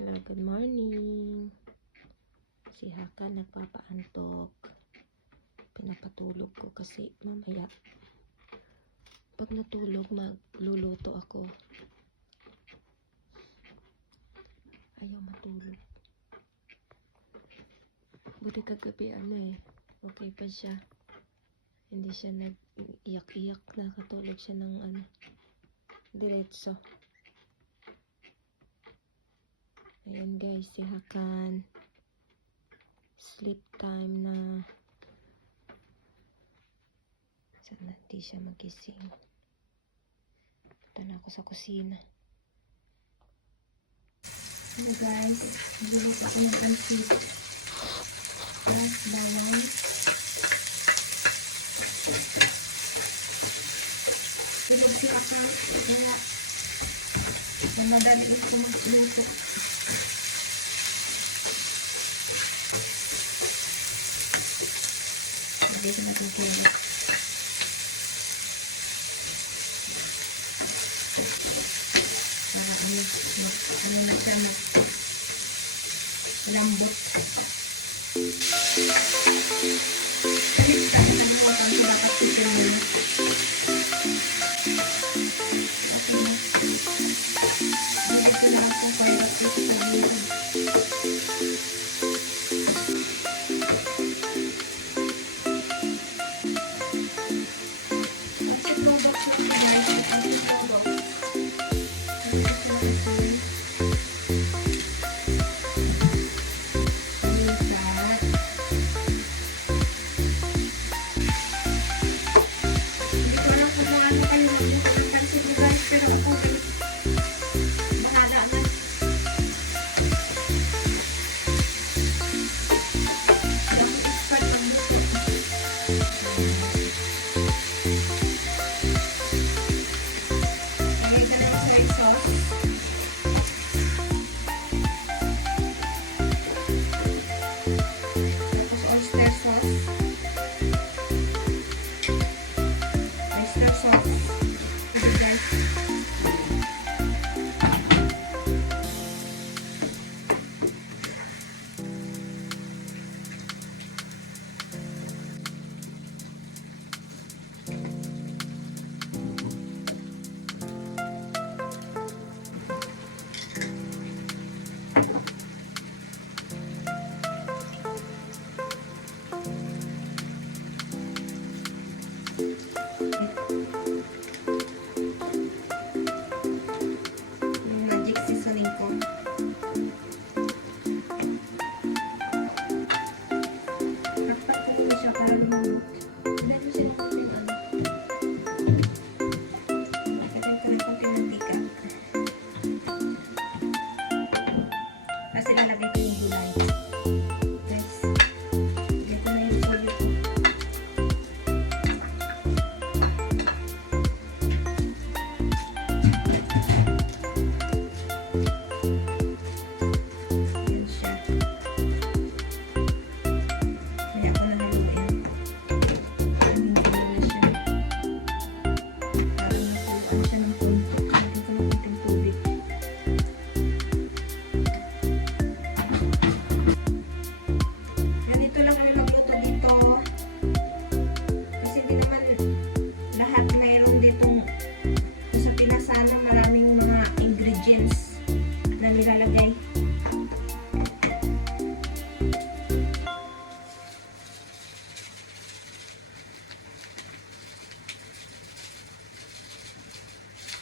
Hello, good morning. Si Hakan nagpapaantok. Pinapatulog ko kasi mamaya pag natulog magluluto ako. Ayaw matulog. Buti kagabi okay pa siya. Hindi siya nag-iyak-iyak, nakatulog siya ng diretso. Ayan guys, si Hakan. Sleep time na. Sana di siya magising. Punta na ako sa kusina. Hello guys, bilog ako ng pancit. Plus bawang. Bilog si Hakan, kaya madali ko magluto. Hindi ko magluto. Para ano na siya lambot. Kalit ka na mo kung bakit ito yun. Okay na. Ito na ako kaya ito sa bilog. Nilalagay.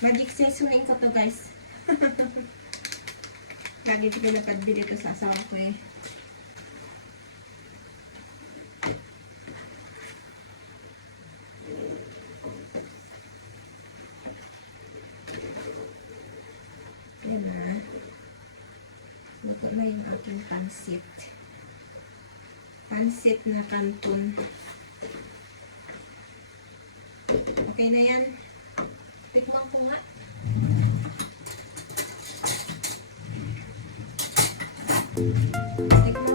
Magic seasoning ko to guys. Lagi ko pinapadbili ito sa asawa ko eh. Yan na. Luto na yung aking pansit. Pansit na kanton. Okay na yan. Tikman ko nga. Tikman